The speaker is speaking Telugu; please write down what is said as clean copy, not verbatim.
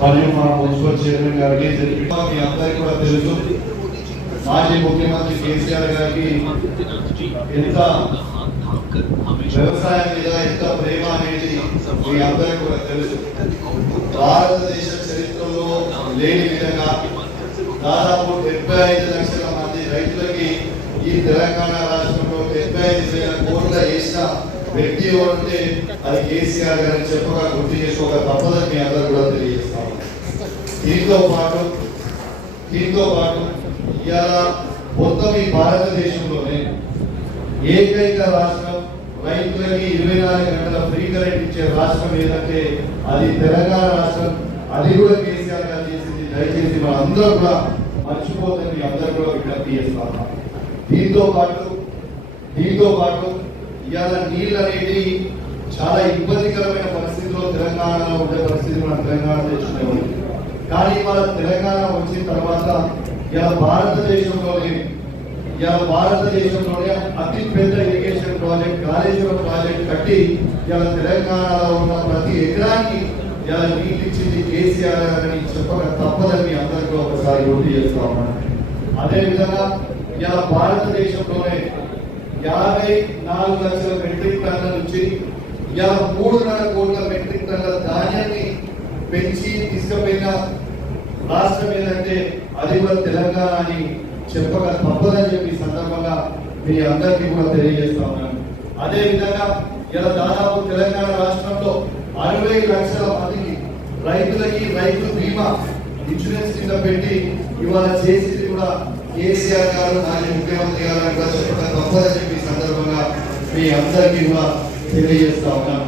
మరియు మా మున్సిపల్ చైర్మన్ గారికి మీ అందరికీ కూడా తెలుసు, మాజీ ముఖ్యమంత్రి కేసీఆర్ గారికి ఎంత వ్యవసాయం మీద ఎంత ప్రేమ అనేది మీ అందరికీ కూడా తెలుసు. భారతదేశ చరిత్రలో లేని విధంగా దాదాపు 75 లక్షల మంది రైతులకి ఈ తెలంగాణ రాష్ట్రంలో 75,000 కోట్ల వేసిన వ్యక్తి ఎవరంటే అది కేసీఆర్ గారిని చెప్పగా గుర్తు చేసుకోక తప్పదని మీ అందరూ కూడా తెలియజేస్తాము. దీంతో పాటు ఇవాళ మొత్తం ఈ భారతదేశంలోనే ఏకైక రాష్ట్రం రైతులకి 24 గంటల ఫ్రీ కరెంట్ ఇచ్చే రాష్ట్రం ఏదంటే అది తెలంగాణ రాష్ట్రం. అది కూడా కేసీఆర్ గారు చేసింది. దయచేసి మన అందరూ కూడా మర్చిపోతుంది, మీ అందరూ కూడా విజ్ఞప్తి చేస్తాము. దీంతో పాటు ఇవాళ నీళ్ళు అనేది చాలా ఇబ్బందికరమైన పరిస్థితిలో తెలంగాణలో ఉండే పరిస్థితి మన తెలంగాణ దేశంలో ఉంది. కానీ మన తెలంగాణ వచ్చిన తర్వాత ఇలా భారతదేశంలోనే అతి పెద్ద ఇరిగేషన్ ప్రాజెక్ట్ కాళేశ్వరం ప్రాజెక్ట్ కట్టి ఇలా తెలంగాణలో ఉన్న ప్రతి ఎకరానికి ఇలా నీళ్ళు ఇచ్చింది కేసీఆర్ గారిని చెప్పక తప్పదని మీ అందరికీ ఒకసారి గుర్తు చేస్తా ఉన్నాను. అదేవిధంగా ఇలా భారతదేశంలోనే 54 లక్షల మెట్రిక్ టన్నుల నుంచి ఇలా 3.5 కోట్ల మెట్రిక్ టన్నుల ధాన్యాన్ని పెంచి తీసుకుపోయిన రాష్ట్రం ఏదంటే అది కూడా తెలంగాణ అని చెప్పక తప్పదని చెప్పి సందర్భంగా మీ అందరికీ కూడా తెలియజేస్తా ఉన్నాను. అదేవిధంగా ఇలా దాదాపు తెలంగాణ రాష్ట్రంలో 60 లక్షల మందికి రైతులకి రైతు బీమా ఇన్సూరెన్స్ కింద పెట్టి ఇవాళ చేసేది కూడా కేసీఆర్ గారు మాజీ ముఖ్యమంత్రి గారు కూడా చెప్పక తప్పదని చెప్పి సందర్భంగా మీ అందరికీ కూడా తెలియజేస్తా ఉన్నాను.